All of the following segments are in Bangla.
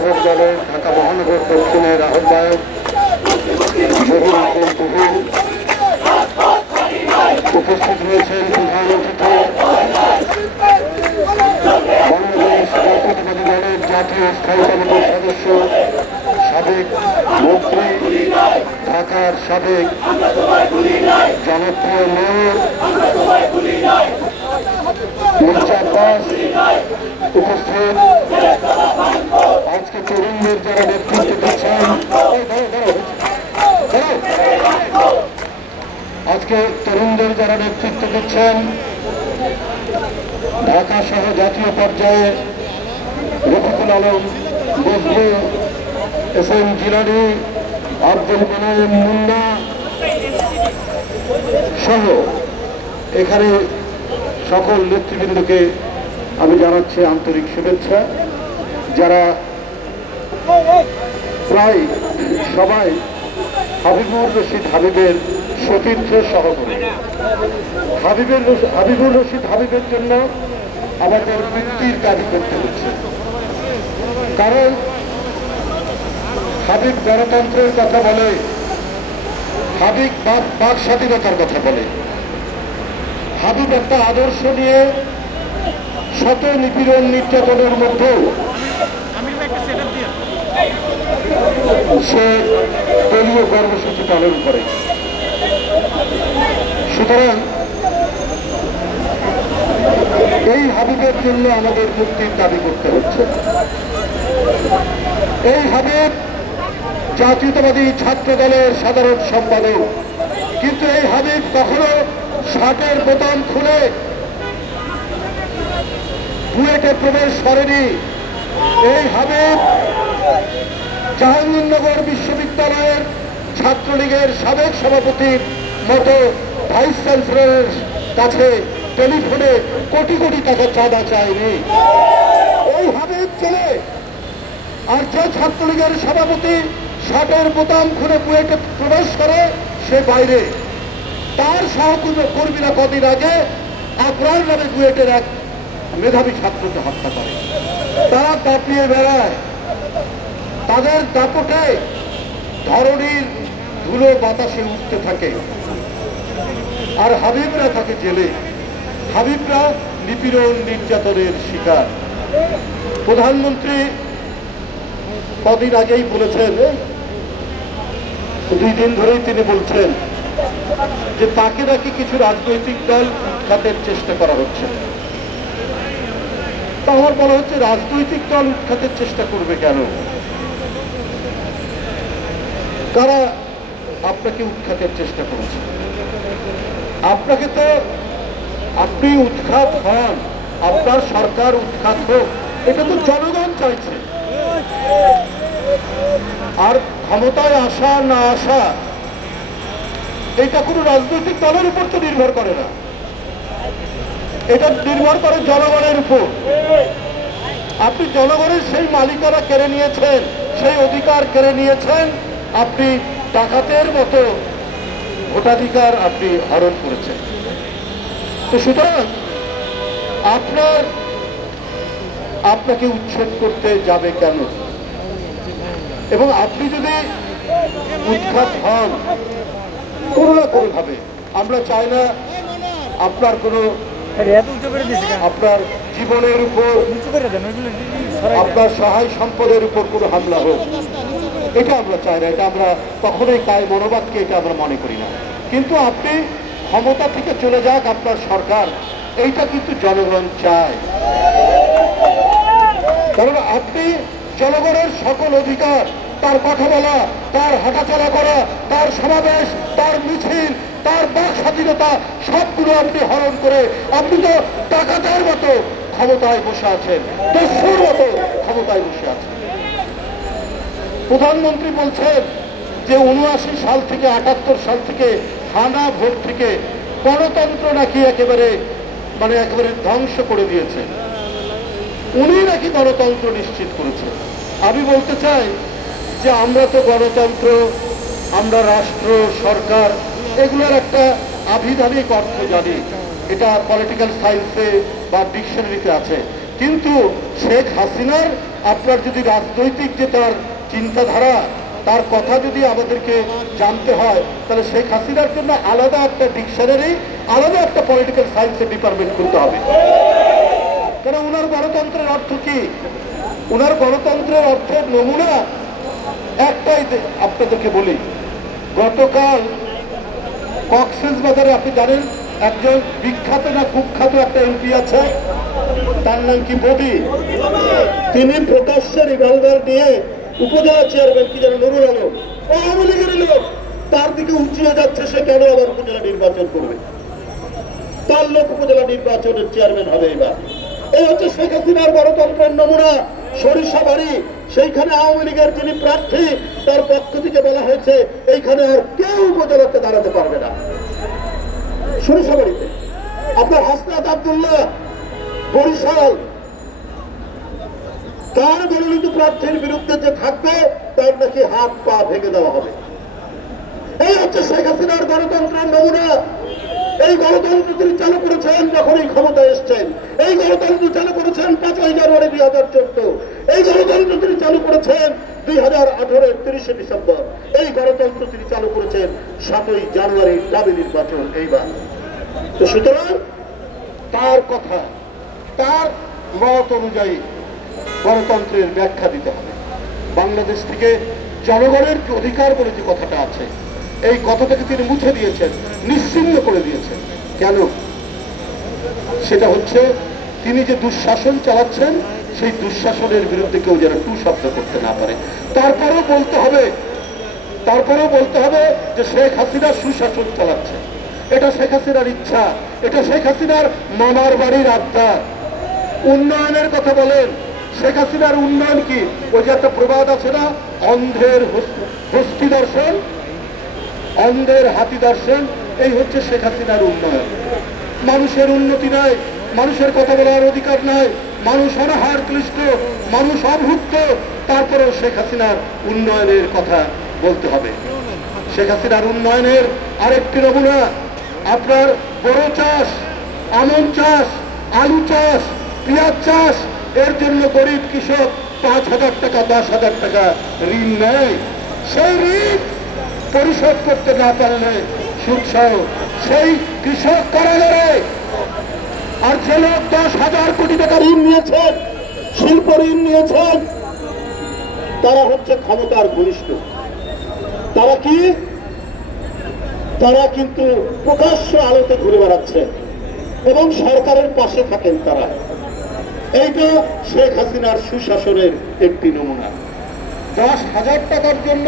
যুবক দলের ঢাকা মহানগর দক্ষিণের আহ্বায়ক উপস্থিত রয়েছেন প্রধান অতিথি বাংলাদেশ জাতীয়তাবাদী দলের জাতীয় স্থায়ী কমিটির সদস্য সাবেক মন্ত্রী ঢাকার সাবেক জনপ্রিয় মেয়র মির্জা আব্বাস উপস্থিত আজকে তরুণদের যারা নেতৃত্ব দিচ্ছেন ঢাকা সহ জাতীয় পর্যায়ে রফিকুল আলম বজলু এস.এম. জিলানী আব্দুল মোনায়েম মুন্না সহ এখানে সকল নেতৃবৃন্দকে আমি জানাচ্ছি আন্তরিক শুভেচ্ছা। যারা প্রায় সবাই হাবিবুর রশিদ হাবিবের সতীর্থ সহকর্মী। হাবিবুর রশিদ হাবিবের জন্য আমাদের মুক্তির দাবি করতে হচ্ছে, কারণ হাবিব গণতন্ত্রের কথা বলে, হাবিব বাক স্বাধীনতার কথা বলে, হাবিব একটা আদর্শ নিয়ে শত নিপীড়ন নির্যাতনের মধ্যেও সে দলীয় কর্মসূচি পালন করে। সুতরাং এই হাবিবের জন্য আমাদের মুক্তির দাবি করতে হচ্ছে। এই হাবিব জাতীয়তাবাদী ছাত্র দলের সাধারণ সম্পাদক, কিন্তু এই হাবিব কখনো শার্টের বোতাম খুলে বুয়েটে প্রবেশ করেনি। এই হাবিব জাহাঙ্গীরনগর বিশ্ববিদ্যালয়ের ছাত্রলীগের সাবেক সভাপতির মতো ভাইস চ্যান্সেলরের কাছে টেলিফোনে কোটি কোটি টাকা চাঁদা চায়নি। এই হাবিব চলে, আর যে ছাত্রলীগের সভাপতি শার্টের বোতাম খুলে বুয়েটে প্রবেশ করে সে বাইরে। তার সহকর্মীরা কদিন আগে আবরার নামে বুয়েটের এক মেধাবী ছাত্রকে হত্যা করে। তারা দাপিয়ে বেড়ায়, তাদের দাপটে ধরণীর ধুলো বাতাসে উঠতে থাকে, আর হাবিবরা থাকে জেলে। হাবিবরা নিপীড়ন নির্যাতনের শিকার। প্রধানমন্ত্রী কদিন আগেই বলেছেন, 2 দিন ধরেই তিনি বলছেন যে তাকে নাকি কিছু রাজনৈতিক দল উৎখাতের চেষ্টা করা হচ্ছে। তা আমার বলা হচ্ছে, রাজনৈতিক দল উৎখাতের চেষ্টা করবে কেন? কারা আপনাকে উৎখাতের চেষ্টা করেছে? আপনাকে তো, আপনি উৎখাত হন, আপনার সরকার উৎখাত হোক, এটা তো জনগণ চাইছে। আর ক্ষমতায় আসা না আসা এটা কোনো রাজনৈতিক দলের উপর তো নির্ভর করে না, এটা নির্ভর করে জনগণের উপর। আপনি জনগণের সেই মালিকানা কেড়ে নিয়েছেন, সেই অধিকার কেড়ে নিয়েছেন, আপনি ডাকাতের মতো ভোটাধিকার আপনি হরণ করেছেন। তো সুতরাং আপনাকে উচ্ছেদ করতে যাবে কেন? এবং আপনি যদি উৎখাত হন কোনো না কোনো ভাবে, আমরা চাই না আপনার কোনো, আপনার জীবনের উপর, আপনার সহায় সম্পদের উপর কোনো হামলা হোক, এটা আমরা চাই না। এটা আমরা কখনোই কায় মনোবাদকে এটা আমরা মনে করি না। কিন্তু আপনি ক্ষমতা থেকে চলে যাক আপনার সরকার, এইটা কিন্তু জনগণ চায়। কারণ আপনি জনগণের সকল অধিকার, তার কথা বলা, তার হাঁটাচলা করা, তার সমাবেশ, তার মিছিল, তার বাক স্বাধীনতা সবগুলো আপনি হরণ করে আপনি তো ডাকাতের মতো ক্ষমতায় বসে আছেন, দস্যুর মতো ক্ষমতায় বসে আছেন। প্রধানমন্ত্রী বলছেন যে 79 সাল থেকে 78 সাল থেকে হানা ভোট থেকে গণতন্ত্র নাকি একেবারে ধ্বংস করে দিয়েছে। উনি নাকি গণতন্ত্র নিশ্চিত করেছে। আমি বলতে চাই যে আমরা তো গণতন্ত্র, আমরা রাষ্ট্র, সরকার, এগুলোর একটা আভিধানিক অর্থ জানি, এটা পলিটিক্যাল সায়েন্সে বা ডিকশনারিতে আছে। কিন্তু শেখ হাসিনার আপনার যদি রাজনৈতিক যে তার চিন্তাধারা, তার কথা যদি আমাদেরকে জানতে হয়, তাহলে শেখ হাসিনার জন্য আলাদা একটা ডিকশনারি, আলাদা একটা পলিটিক্যাল সায়েন্সের ডিপার্টমেন্ট খুলতে হবে। কেন ওনার গণতন্ত্রের অর্থ কি? ওনার গণতন্ত্রের অর্থের নমুনা একটাই আপনাদেরকে বলি। গতকাল কক্সবাজারে আপনি জানেন একজন বিখ্যাত না কুখ্যাত একটা এমপি আছে, তার নাম কি বদি, তিনি প্রকাশ্যে রিভলভার নিয়ে উপজেলা চেয়ারম্যান কি যেন নুরুল আলম, আওয়ামী লীগের লোক, তার দিকে উঁচিয়ে যাচ্ছে সে কেন আবার উপজেলা নির্বাচন করবে, তার লোক উপজেলা নির্বাচনের চেয়ারম্যান হবে এবার। এই হচ্ছে শেখ হাসিনার গণতন্ত্রের নমুনা। সরিষাবাড়ি, সেইখানে আওয়ামী লীগের যিনি প্রার্থী তার পক্ষ থেকে বলা হয়েছে এইখানে আর কেউ উপজেলাতে দাঁড়াতে পারবে না। সরিষাবাড়িতে আপনার হাসনাত আব্দুল্লাহ বরিশাল, তার মনোনীত প্রার্থীর বিরুদ্ধে যে থাকবে তার নাকি হাত পা ভেঙে দেওয়া হবে। এই হচ্ছে শেখ হাসিনার গণতন্ত্রের নমুনা। এই গণতন্ত্র তিনি চালু করেছেন যখনই ক্ষমতায় এসছেন। এই গণতন্ত্র চালু করেছেন 5ই জানুয়ারি 2014। এই গণতন্ত্র তিনি চালু করেছেন 2018-এর 30শে ডিসেম্বর। এই গণতন্ত্র তিনি চালু করেছেন 7ই জানুয়ারি দাবি নির্বাচন এইবার। তো সুতরাং তার কথা, তার মত অনুযায়ী গণতন্ত্রের ব্যাখ্যা দিতে হবে। বাংলাদেশ থেকে জনগণের অধিকার বলে যে কথাটা আছে, এই কথাটাকে তিনি মুছে দিয়েছেন, নিশ্চিহ্ন করে দিয়েছেন। কেন? সেটা হচ্ছে তিনি যে দুঃশাসন চালাচ্ছেন, সেই দুঃশাসনের বিরুদ্ধে কেউ যেন টু শব্দ করতে না পারে। তারপরেও বলতে হবে যে শেখ হাসিনা সুশাসন চালাচ্ছে। এটা শেখ হাসিনার ইচ্ছা, এটা শেখ হাসিনার মামার বাড়ির আবদার। উন্নয়নের কথা বলেন, শেখ হাসিনার উন্নয়ন কি? ওই যে একটা প্রবাদ আছে না, অন্ধের হস্তি দর্শন, অন্ধের হাতি দর্শন। এই হচ্ছে শেখ হাসিনার উন্নয়ন। মানুষের উন্নতি নাই, মানুষের কথা বলার অধিকার নাই, মানুষ অনাহার ক্লিষ্ট, মানুষ অভুক্ত, তারপরেও শেখ হাসিনার উন্নয়নের কথা বলতে হবে। শেখ হাসিনার উন্নয়নের আরেকটি নমুনা আপনার বড় চাষ, আমন চাষ, আলু চাষ, পেঁয়াজ চাষ। এর জন্য গরিব কৃষক 5,000 টাকা 10,000 টাকা ঋণ নেয়। সেই ঋণ পরিশোধ করতে না পারলে সুদসহ সেই কৃষক কারাগারে। আর যে লোক 10,000 কোটি টাকা ঋণ নিয়েছেন, শিল্প ঋণ নিয়েছেন, তারা হচ্ছে ক্ষমতার ঘনিষ্ঠ। তারা কি? তারা কিন্তু প্রকাশ্য আলোতে ঘুরে বেড়াচ্ছে এবং সরকারের পাশে থাকেন তারা। এইটা শেখ হাসিনার সুশাসনের একটি নমুনা। 10,000 টাকার জন্য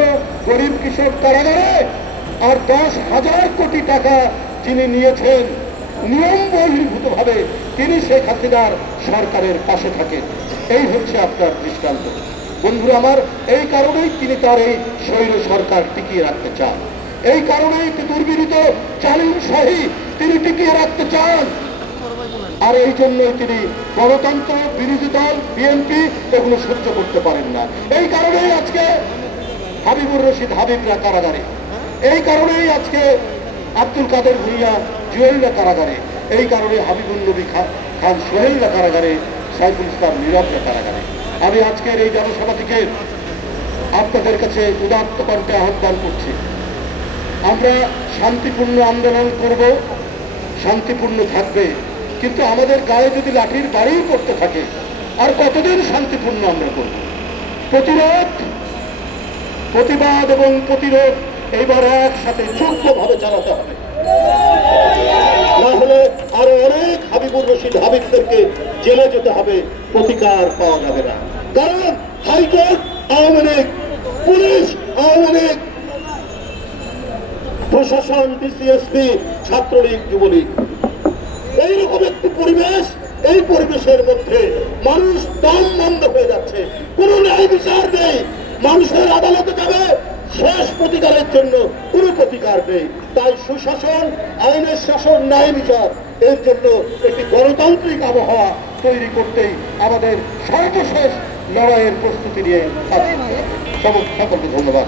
গরিব কৃষক কারাগারে, আর 10,000 কোটি টাকা যিনি নিয়েছেন নিয়ম বহির্ভূত ভাবে, তিনি শেখ হাসিনার সরকারের পাশে থাকেন। এই হচ্ছে আপনার দৃষ্টান্ত। বন্ধুরা আমার, এই কারণেই তিনি তার এই স্বৈর সরকার টিকিয়ে রাখতে চান। এই কারণেই দুর্বিনীত জালিমশাহী তিনি টিকিয়ে রাখতে চান। আর এই জন্যই তিনি গণতন্ত্র বিরোধী দল বিএনপি এগুলো সহ্য করতে পারেন না। এই কারণেই আজকে হাবিবুর রশিদ হাবিবরা কারাগারে, এই কারণেই আজকে আব্দুল কাদের ভুঁইয়া জুয়েলরা কারাগারে, এই কারণে হাবিবুল নবী খান সোহেলরা কারাগারে, সাইফুল ইসলাম নীরবরা কারাগারে। আমি আজকের এই জনসভা থেকে আপনাদের কাছে উদাত্ত কণ্ঠে আহ্বান করছি, আমরা শান্তিপূর্ণ আন্দোলন করব, শান্তিপূর্ণ থাকবে, কিন্তু আমাদের গায়ে যদি লাঠির বাড়ি পড়তে থাকে আর কতদিন শান্তিপূর্ণ আমরা করব? প্রতিবাদ এবং প্রতিরোধ এইবার একসাথে যোগ্যভাবে চালাতে হবে, না হলে আরো অনেক হাবিবুর রশিদ হাবিবদেরকে জেলে যেতে হবে, প্রতিকার পাওয়া যাবে না। কারণ হাইকোর্ট আওয়ামী লীগ, পুলিশ আওয়ামী লীগ, প্রশাসন ডিসিএসপি, ছাত্রলীগ, যুবলীগ, এইরকম একটি পরিবেশ। এই পরিবেশের মধ্যে মানুষ দম বন্ধ হয়ে যাচ্ছে, কোনো ন্যায় বিচার নেই। মানুষের আদালতে যাবে, শেষ প্রতিকারের জন্য কোনো প্রতিকার নেই। তাই সুশাসন, আইনের শাসন, ন্যায় বিচার, এর জন্য একটি গণতান্ত্রিক আবহাওয়া তৈরি করতেই আমাদের সর্বশেষ লড়াইয়ের প্রস্তুতি নিয়ে সকলকে ধন্যবাদ।